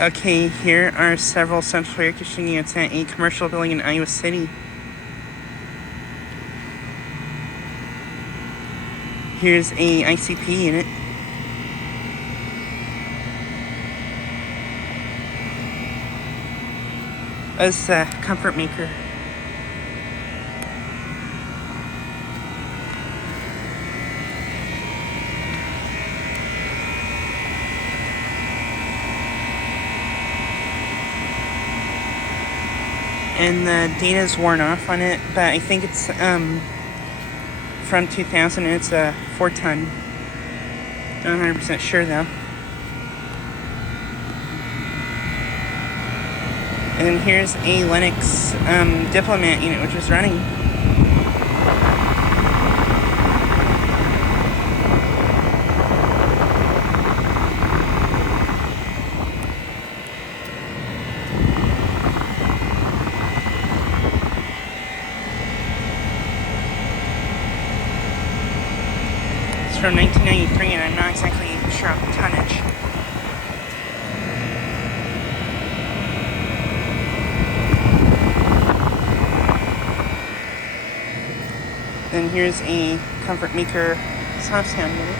Okay, here are several central air conditioning units at a commercial building in Iowa City. Here's a ICP unit. This is a Comfortmaker. And the data's worn off on it, but I think it's from 2000 and it's a 4-ton. Not 100% sure though. And then here's a Lennox Diplomat unit, which is running. It's from 1993, and I'm not exactly sure on the tonnage. Then here's a Comfortmaker SoftSounds unit.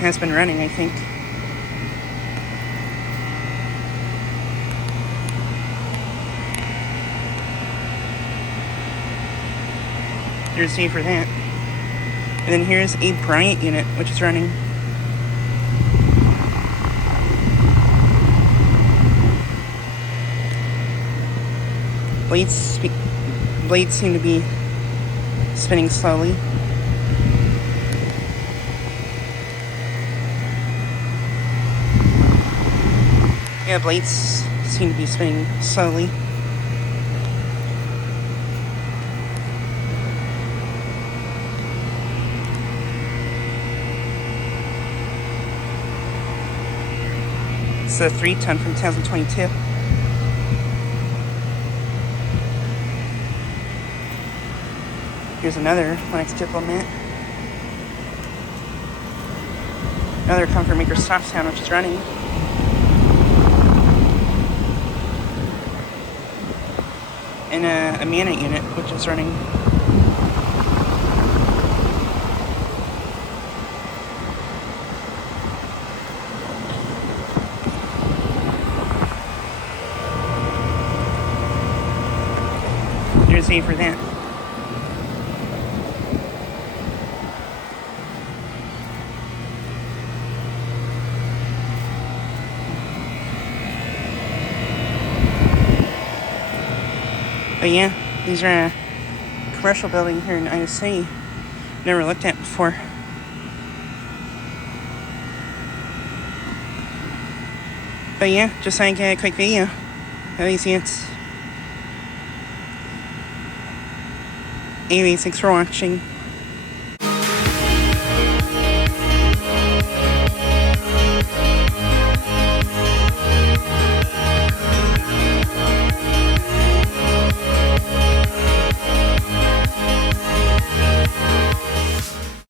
Has been running, I think. Here's C for that. And then here's a Bryant unit, which is running. Blades seem to be spinning slowly. Yeah, blades seem to be spinning slowly. It's a 3-ton from 2022. Here's another Lennox Diplomat. Another Comfortmaker SoftSounds, which is running. And a Amana unit, which is running. Here's A for that. But yeah, these are a commercial building here in Iowa City. Never looked at before. But yeah, just like a quick video of these units. Anyways, thanks for watching.